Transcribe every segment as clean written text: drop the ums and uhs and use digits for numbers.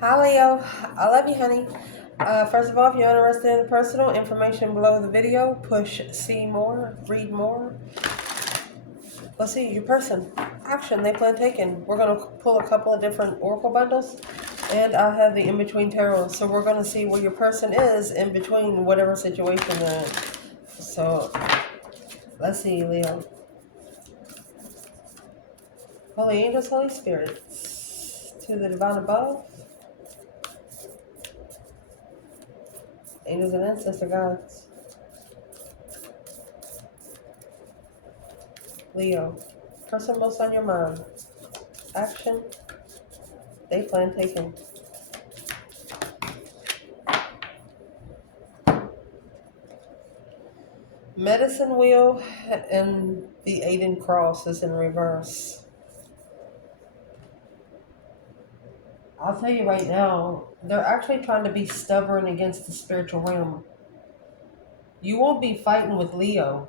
Hi Leo, I love you, honey. First of all, if you're interested in personal information below the video, push see more, read more. Let's see your person. Action they plan taken. We're going to pull a couple of different oracle bundles, and I have the in between tarot. So we're going to see where your person is in between whatever situation they're in. So let's see, Leo. Holy angels, Holy spirits, to the divine above, angels and ancestor gods. Leo, person most on your mind. Action they plan taken. Medicine wheel and the Aiden cross is in reverse. I'll tell you right now, they're actually trying to be stubborn against the spiritual realm. You won't be fighting with Leo.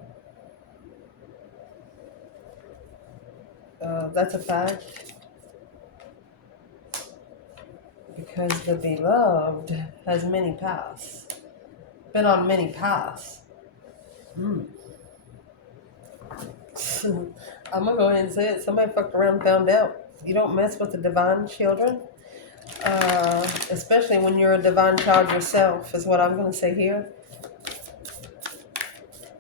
That's a fact. Because the beloved has many paths. Been on many paths. I'm gonna go ahead and say it. Somebody fucked around and found out. You don't mess with the divine children. Especially when you're a divine child yourself, is what I'm going to say here.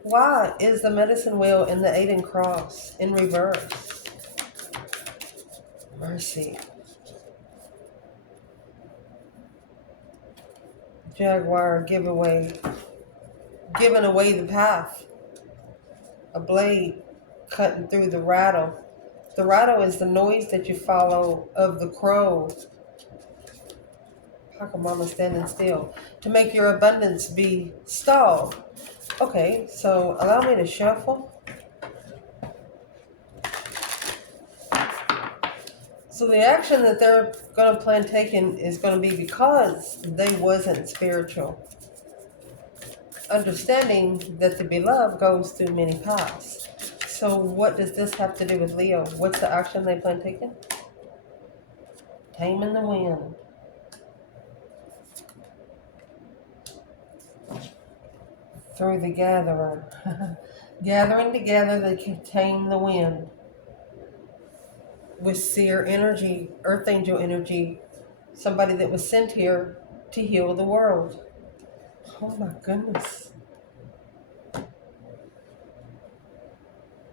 Why is the medicine wheel in the Aiden cross in reverse? Mercy. Jaguar giving away the path. A blade cutting through the rattle. The rattle is the noise that you follow of the crow. Mama standing still. To make your abundance be stalled. Okay, so allow me to shuffle. So the action that they're going to plan taking is going to be because they wasn't spiritual. Understanding that the beloved goes through many paths. So what does this have to do with Leo? What's the action they plan taking? Taming the wind. Through the gatherer. Gathering together, they can tame the wind. With seer energy, earth angel energy, somebody that was sent here to heal the world. Oh my goodness.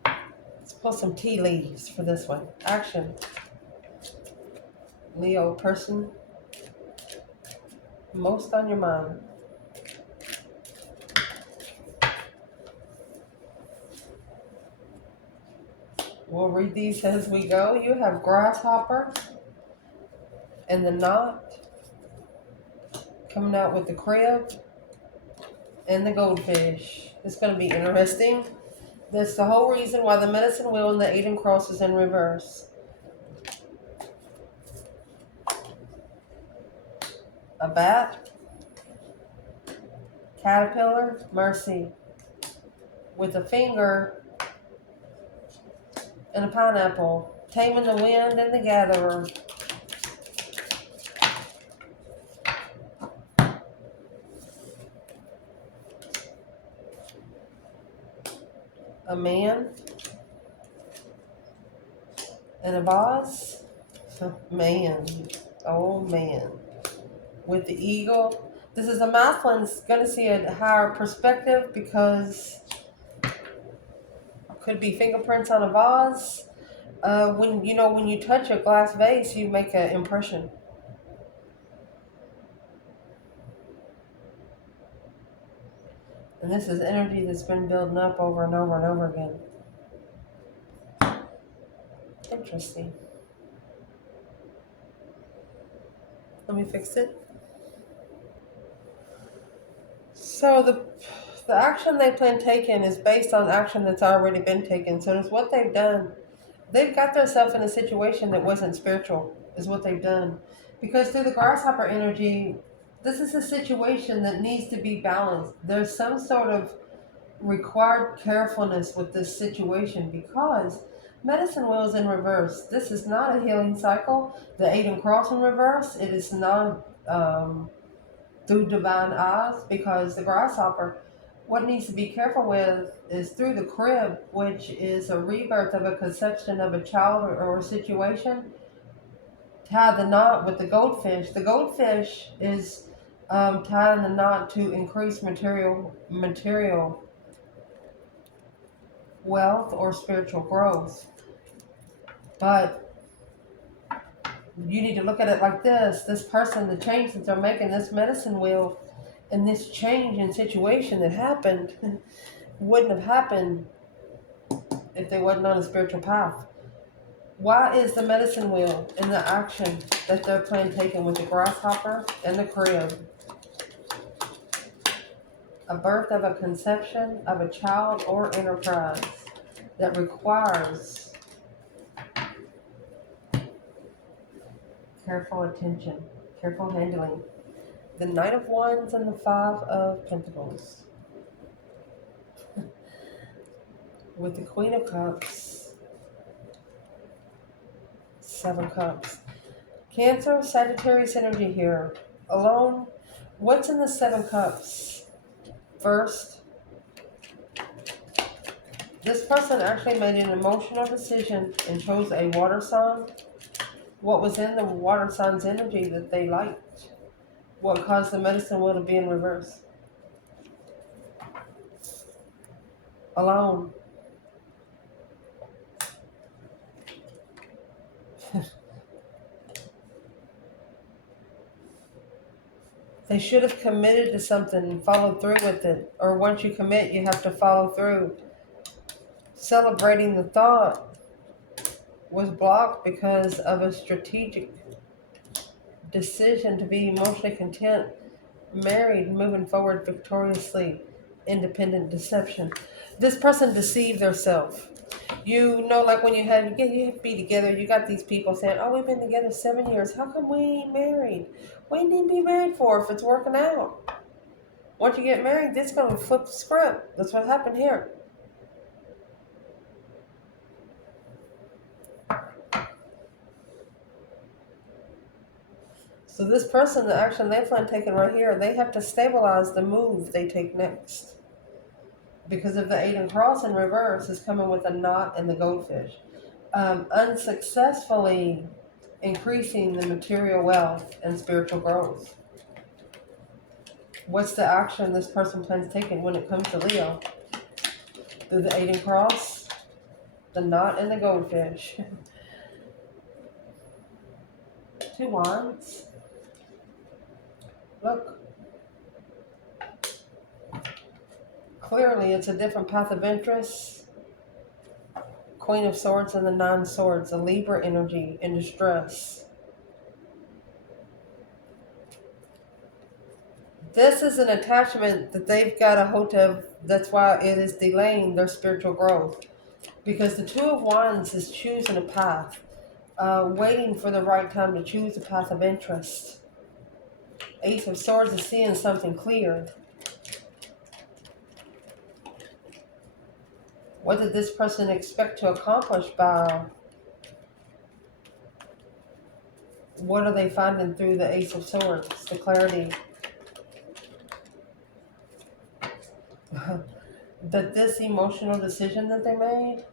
Let's pull some tea leaves for this one. Action. Leo, person most on your mind. We'll read these as we go. You have grasshopper and the knot coming out with the crib and the goldfish. It's going to be interesting. That's the whole reason why the medicine wheel and the Aiden cross is in reverse. A bat, caterpillar, mercy, with a finger and a pineapple, taming the wind and the gatherer. A man and a vase. Man, oh man, with the eagle. This is a masculine's going to see a higher perspective because could be fingerprints on a vase. When you touch a glass vase, you make an impression. And this is energy that's been building up over and over and over again. Interesting. Let me fix it. So the action they plan taking is based on action that's already been taken. So it's what they've done. They've got themselves in a situation that wasn't spiritual, is what they've done. Because through the grasshopper energy, this is a situation that needs to be balanced. There's some sort of required carefulness with this situation because Medicine wheel is in reverse. This is not a healing cycle. The 8 and cross in reverse, it is not through divine eyes, because the grasshopper, what needs to be careful with is through the crib, which is a rebirth of a conception of a child or a situation. Tie the knot with the goldfish. The goldfish is tying the knot to increase material wealth or spiritual growth. But you need to look at it like this. This person, the change that they're making, this medicine wheel, and this change in situation that happened wouldn't have happened if they wasn't on a spiritual path. Why is the medicine wheel in the action that they're planning taking with the grasshopper and the crib a birth of a conception of a child or enterprise that requires careful attention, careful handling? The Knight of Wands and the Five of Pentacles. With the Queen of Cups, 7 Cups. Cancer, Sagittarius energy here. Alone, what's in the 7 Cups? First, this person actually made an emotional decision and chose a water sign. What was in the water sign's energy that they liked? What caused the medicine wheel to be in reverse? Alone. They should have committed to something and followed through with it. Or once you commit, you have to follow through. Celebrating the thought was blocked because of a strategic decision to be emotionally content, married, moving forward victoriously, independent deception. This person deceived themselves. You know, like when you be together, you got these people saying, oh, we've been together 7 years. How come we ain't married? What do you need to be married for if it's working out? Once you get married, this is going to flip the script. That's what happened here. So this person, the action they plan taking right here, they have to stabilize the move they take next. Because of the 8 and cross in reverse is coming with a knot and the goldfish. Unsuccessfully increasing the material wealth and spiritual growth. What's the action this person plans taking when it comes to Leo? Through the 8 and cross, the knot and the goldfish. 2 wands. Look. Clearly, it's a different path of interest. Queen of Swords and the 9 Swords, a Libra energy in distress. This is an attachment that they've got a hold of. That's why it is delaying their spiritual growth. Because the 2 of Wands is choosing a path, waiting for the right time to choose a path of interest. Ace of Swords is seeing something clear. What did this person expect to accomplish by? What are they finding through the Ace of Swords? The clarity. That this emotional decision that they made,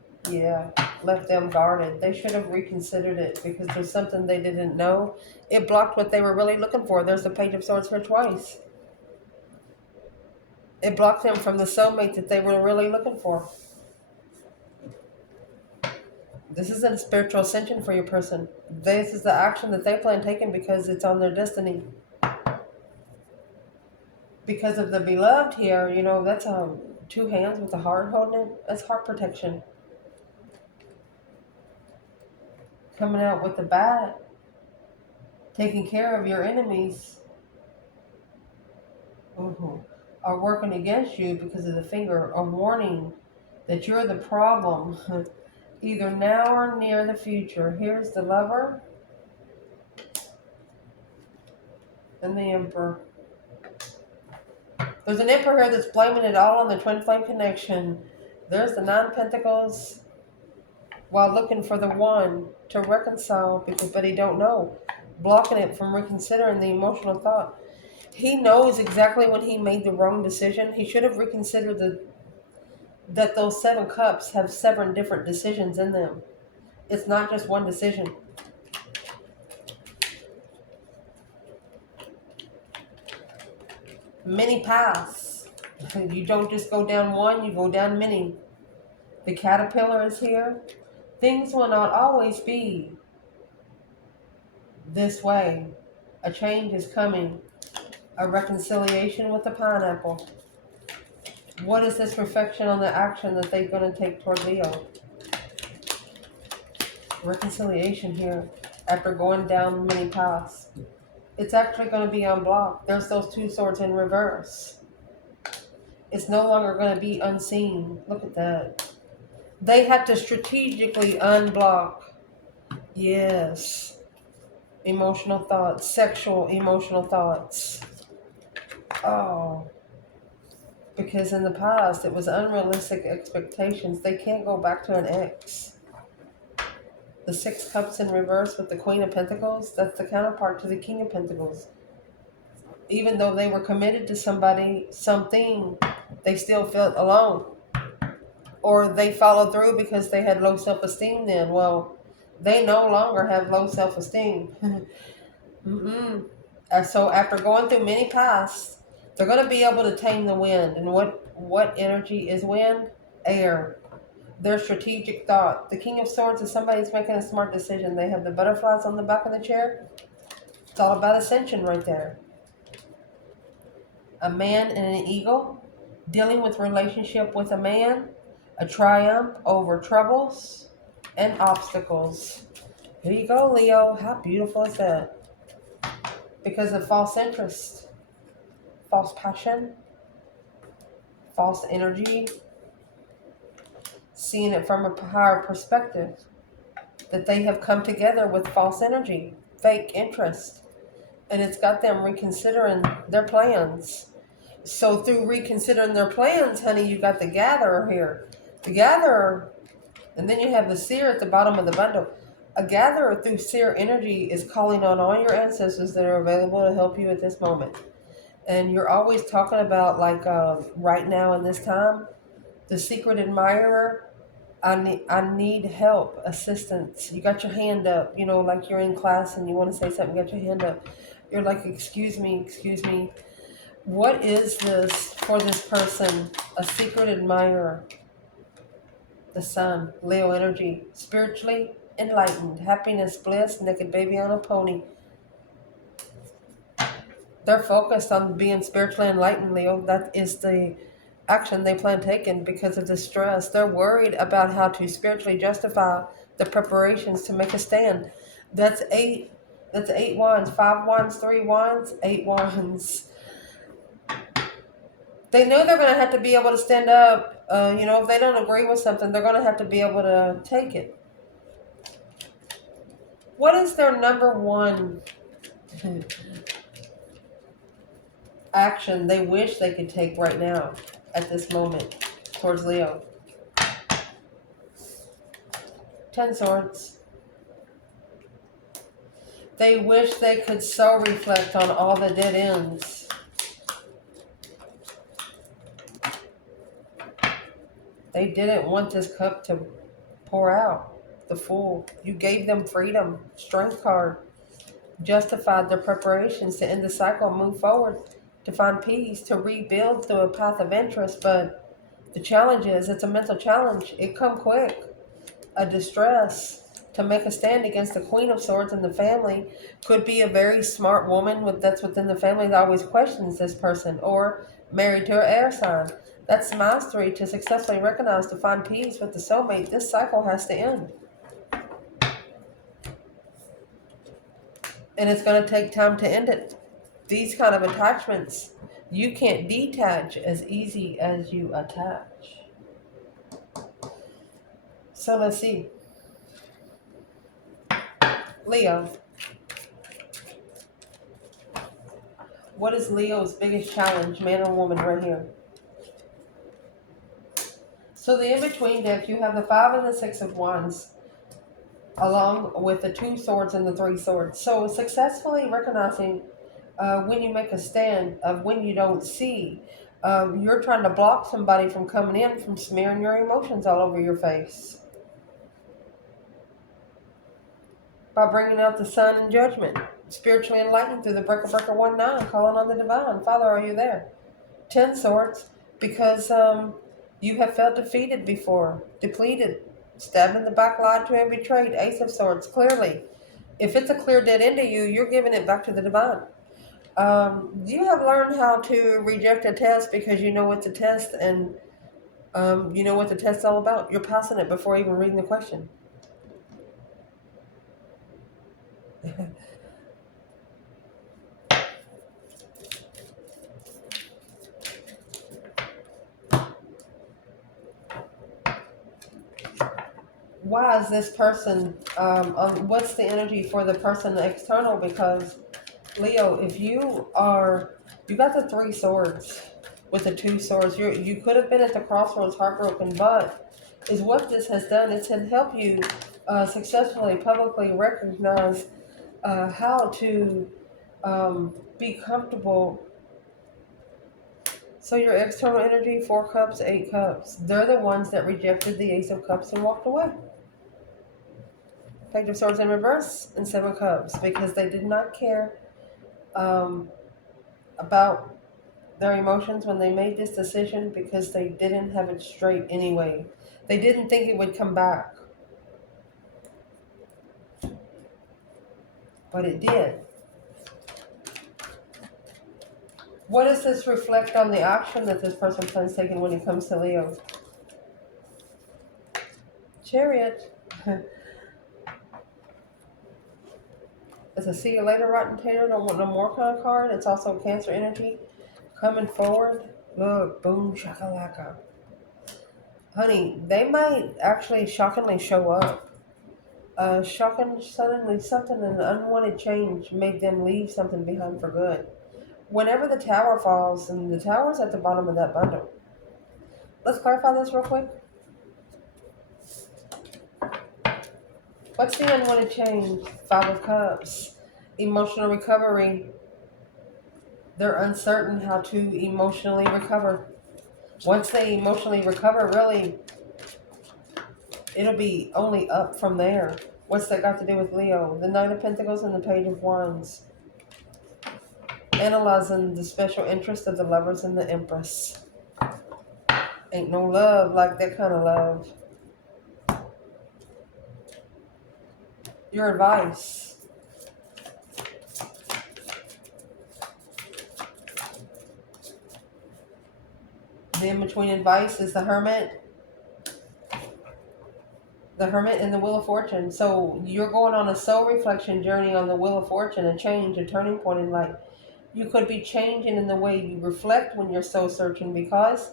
left them guarded. They should have reconsidered it because there's something they didn't know. It blocked what they were really looking for. There's the Page of Swords here twice. It blocked them from the soulmate that they were really looking for. This is a spiritual ascension for your person. This is the action that they plan taking because it's on their destiny. Because of the beloved here, that's 2 hands with a heart holding it. That's heart protection. Coming out with the bat. Taking care of your enemies. Are working against you because of the finger. A warning that you're the problem. Either now or near the future. Here's the Lover and the Emperor. There's an Emperor here that's blaming it all on the twin flame connection. There's the 9 of Pentacles while looking for the one to reconcile, but he don't know, blocking it from reconsidering the emotional thought. He knows exactly when he made the wrong decision. He should have reconsidered that those 7 cups have 7 different decisions in them. It's not just one decision. Many paths. You don't just go down one, you go down many. The caterpillar is here. Things will not always be this way. A change is coming. A reconciliation with the pineapple. What is this reflection on the action that they're going to take toward Leo? Reconciliation here after going down many paths. It's actually going to be unblocked. There's those 2 swords in reverse. It's no longer going to be unseen. Look at that. They have to strategically unblock. Yes. Emotional thoughts. Sexual emotional thoughts. Oh. Because in the past, it was unrealistic expectations. They can't go back to an ex. The 6 cups in reverse with the Queen of Pentacles, that's the counterpart to the King of Pentacles. Even though they were committed to somebody, something, they still felt alone. Or they followed through because they had low self-esteem then. Well, they no longer have low self-esteem. So after going through many paths, they're going to be able to tame the wind. And what energy is wind? Air. Their strategic thought. The King of Swords is somebody who's making a smart decision. They have the butterflies on the back of the chair. It's all about ascension right there. A man and an eagle. Dealing with relationship with a man. A triumph over troubles and obstacles. Here you go, Leo. How beautiful is that? Because of false interest. False passion. False energy. Seeing it from a higher perspective, that they have come together with false energy, fake interest, and it's got them reconsidering their plans. So through reconsidering their plans, honey, you got the gatherer here. The gatherer, and then you have the seer at the bottom of the bundle. A gatherer through seer energy is calling on all your ancestors that are available to help you at this moment. And you're always talking about, like, right now in this time, the secret admirer. I need help, assistance. You got your hand up, like you're in class and you want to say something, you got your hand up. You're like, excuse me. What is this for this person? A secret admirer. The sun, Leo energy, spiritually enlightened, happiness, bliss, naked baby on a pony. They're focused on being spiritually enlightened, Leo. That is the action they plan taking because of the stress. They're worried about how to spiritually justify the preparations to make a stand. That's 8. That's 8 wands, 5 wands, 3 wands, 8 wands. They know they're going to have to be able to stand up. If they don't agree with something, they're going to have to be able to take it. What is their number one action they wish they could take right now at this moment towards Leo? 10 swords. They wish they could so reflect on all the dead ends. They didn't want this cup to pour out. The Fool. You gave them freedom. Strength card. Justified their preparations to end the cycle and move forward, to find peace, to rebuild through a path of interest. But the challenge is, it's a mental challenge. It come quick. A distress to make a stand against the Queen of Swords in the family. Could be a very smart woman that's within the family that always questions this person, or married to an air sign. That's mastery to successfully recognize, to find peace with the soulmate. This cycle has to end. And it's going to take time to end it. These kind of attachments, you can't detach as easy as you attach. So let's see. Leo. What is Leo's biggest challenge, man or woman, right here? So the in-between deck, you have the 5 and the 6 of Wands. along with the 2 swords and the 3 swords. So successfully recognizing when you make a stand of when you don't see, you're trying to block somebody from coming in, from smearing your emotions all over your face by bringing out the sun and judgment. Spiritually enlightened through the breaker 1-9, calling on the divine. Father, are you there? 10 swords, because you have felt defeated before, depleted, stabbed in the back, lied to, and betrayed. Ace of Swords, clearly. If it's a clear dead end to you, you're giving it back to the divine. You have learned how to reject a test because you know it's a test, and you know what the test's all about. You're passing it before even reading the question. Why is this person, what's the energy for the person external? Because Leo, if you got the 3 swords with the 2 swords, you could have been at the crossroads heartbroken, but is what this has done, it's to help you successfully publicly recognize how to be comfortable. So your external energy, 4 cups, 8 cups, they're the ones that rejected the Ace of Cups and walked away. Page of Swords in reverse and 7 cups, because they did not care about their emotions when they made this decision, because they didn't have it straight anyway. They didn't think it would come back, but it did. What does this reflect on the action that this person plans taking when it comes to Leo? Chariot. It's a see you later, rotten tater, don't want no more kind of card. It's also Cancer energy coming forward. Look, boom, shakalaka. Honey, they might actually shockingly show up. Shocking, suddenly something, an unwanted change made them leave something behind for good. Whenever the tower falls, and the tower's at the bottom of that bundle. Let's clarify this real quick. What's the unwanted change? 5 of Cups. Emotional recovery. They're uncertain how to emotionally recover. Once they emotionally recover, really, it'll be only up from there. What's that got to do with Leo? The Knight of Pentacles and the Page of Wands. Analyzing the special interest of the Lovers and the Empress. Ain't no love like that kind of love. Your advice. The in-between advice is the Hermit. The Hermit and the Wheel of Fortune. So you're going on a soul reflection journey on the Wheel of Fortune, a change, a turning point in life. You could be changing in the way you reflect when you're soul searching, because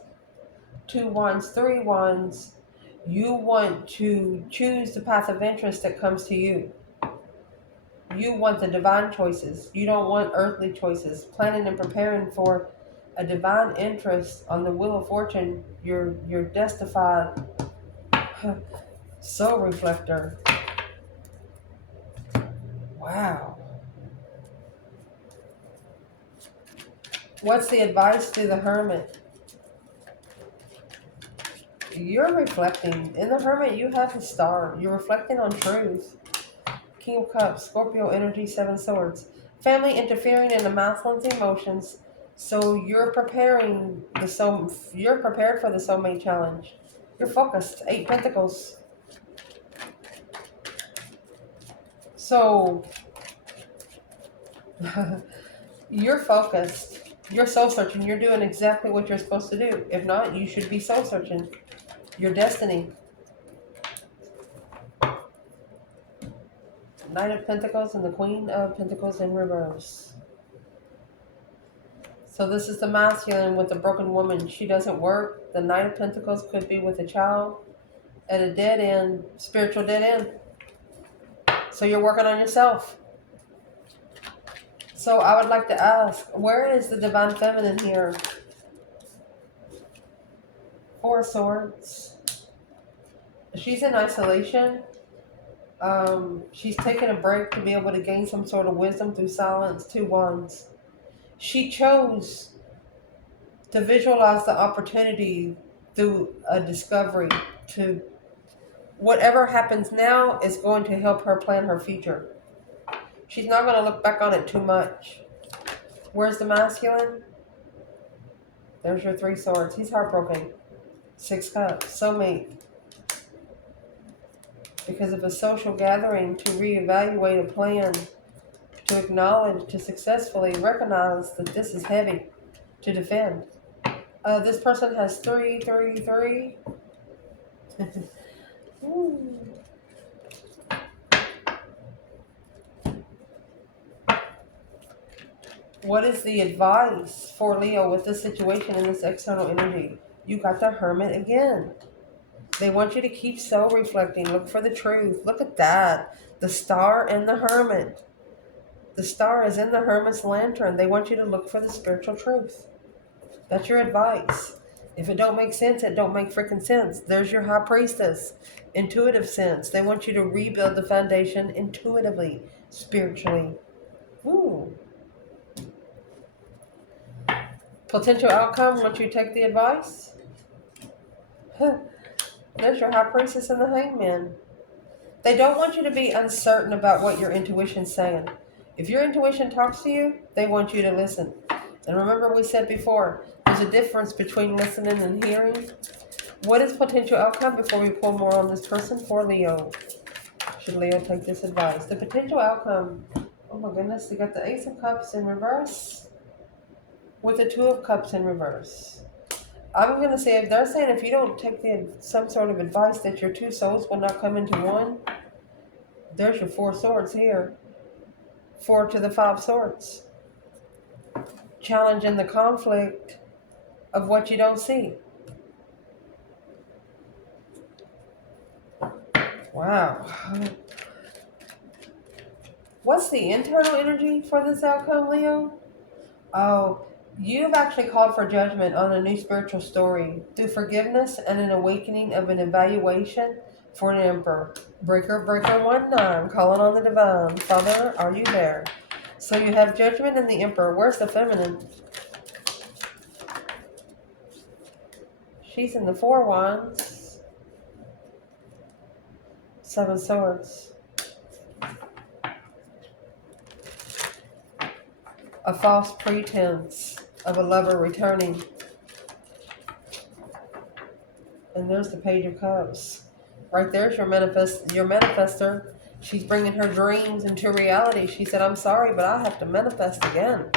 2 wands, 3 wands, you want to choose the path of interest that comes to you. You want the divine choices. You don't want earthly choices. Planning and preparing for a divine interest on the Wheel of Fortune. You're destified soul reflector. Wow. What's the advice to the Hermit? You're reflecting. In the Hermit, you have the star. You're reflecting on truth. King of Cups, Scorpio energy, 7 swords. Family interfering in the masculine's emotions. So you're preparing you're prepared for the soulmate challenge. You're focused. 8 pentacles. So you're focused. You're soul searching. You're doing exactly what you're supposed to do. If not, you should be soul searching your destiny. Knight of Pentacles and the Queen of Pentacles in reverse. So this is the masculine with the broken woman. She doesn't work. The Knight of Pentacles could be with a child at a dead end, spiritual dead end. So you're working on yourself. So I would like to ask, where is the Divine Feminine here? 4 swords. She's in isolation. She's taking a break to be able to gain some sort of wisdom through silence. 2 wands. She chose to visualize the opportunity through a discovery. To whatever happens now is going to help her plan her future. She's not going to look back on it too much. Where's the masculine? There's your 3 swords. He's heartbroken. 6 cups. Soulmate. Because of a social gathering to reevaluate a plan, to acknowledge, to successfully recognize that this is heavy to defend. This person has 3, 3, 3. What is the advice for Leo with this situation and this external energy? You got the Hermit again. They want you to keep soul reflecting. Look for the truth. Look at that. The Star and the Hermit. The Star is in the Hermit's lantern. They want you to look for the spiritual truth. That's your advice. If it don't make sense, it don't make freaking sense. There's your High Priestess. Intuitive sense. They want you to rebuild the foundation intuitively, spiritually. Ooh. Potential outcome once you take the advice. There's your High Priestess and the Hangman. They don't want you to be uncertain about what your intuition's saying. If your intuition talks to you, they want you to listen. And remember we said before, there's a difference between listening and hearing. What is potential outcome before we pull more on this person for Leo? Should Leo take this advice? The potential outcome, oh my goodness, they got the Ace of Cups in reverse with the 2 of Cups in reverse. I'm going to say, if they're saying if you don't take some sort of advice that your 2 souls will not come into one, there's your 4 swords here. 4 to the 5 swords. Challenging the conflict of what you don't see. Wow. What's the internal energy for this outcome, Leo? Oh, you've actually called for judgment on a new spiritual story through forgiveness and an awakening of an evaluation for an emperor. Breaker 19, calling on the divine. Father, are you there? So you have judgment and the emperor. Where's the feminine? She's in the 4 wands. 7 swords. A false pretense of a lover returning. And there's the Page of Cups. Right there's your manifester. She's bringing her dreams into reality. She said, I'm sorry, but I have to manifest again.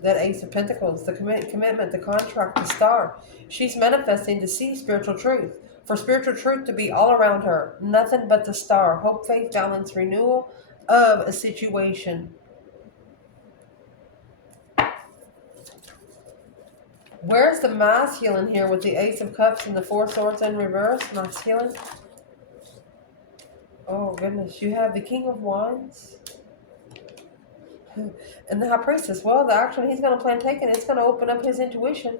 That Ace of Pentacles, the commitment, the contract, the Star. She's manifesting to see spiritual truth. For spiritual truth to be all around her. Nothing but the Star. Hope, faith, balance, renewal of a situation. Where's the masculine here with the Ace of Cups and the 4 swords in reverse? Masculine. Oh, goodness. You have the King of Wands. And the High Priestess. Well, the action he's going to plan taking, it's going to open up his intuition.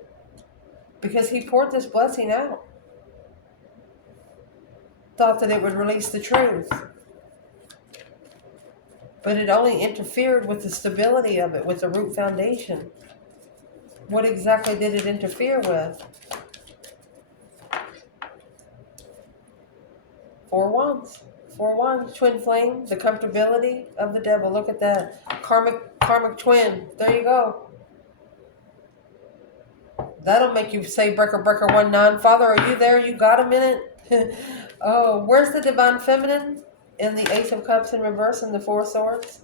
Because he poured this blessing out. Thought that it would release the truth. But it only interfered with the stability of it, with the root foundation. What exactly did it interfere with? 4 wands. 4 wands. Twin flame. The comfortability of the devil. Look at that. Karmic twin. There you go. That'll make you say breaker 19. Father, are you there? You got a minute? Oh, where's the divine feminine? In the Ace of Cups in reverse and the 4 swords.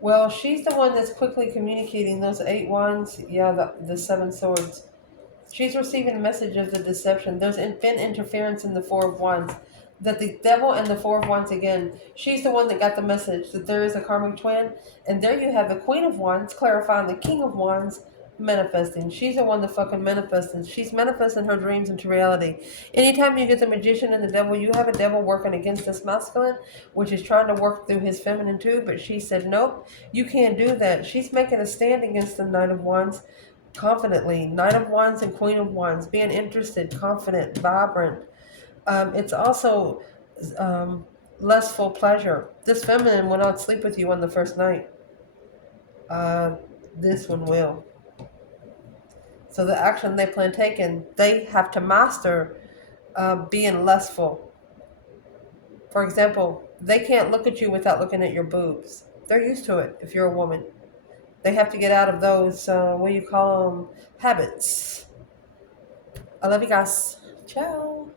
Well, she's the one that's quickly communicating those 8 wands. Yeah, the 7 swords. She's receiving a message of the deception. There's been interference in the 4 of wands. That the devil and the 4 of wands again. She's the one that got the message that there is a karmic twin. And there you have the Queen of Wands clarifying the King of Wands manifesting. She's the one that fucking manifesting. She's manifesting her dreams into reality. Anytime you get the magician and the devil, you have a devil working against this masculine, which is trying to work through his feminine too. But she said, nope, you can't do that. She's making a stand against the Knight of Wands confidently. Knight of Wands and Queen of Wands. Being interested, confident, vibrant. It's also lustful pleasure. This feminine will not sleep with you on the first night. This one will. So the action they plan taking, they have to master being lustful. For example, they can't look at you without looking at your boobs. They're used to it if you're a woman. They have to get out of those, what do you call them, habits. I love you guys. Ciao.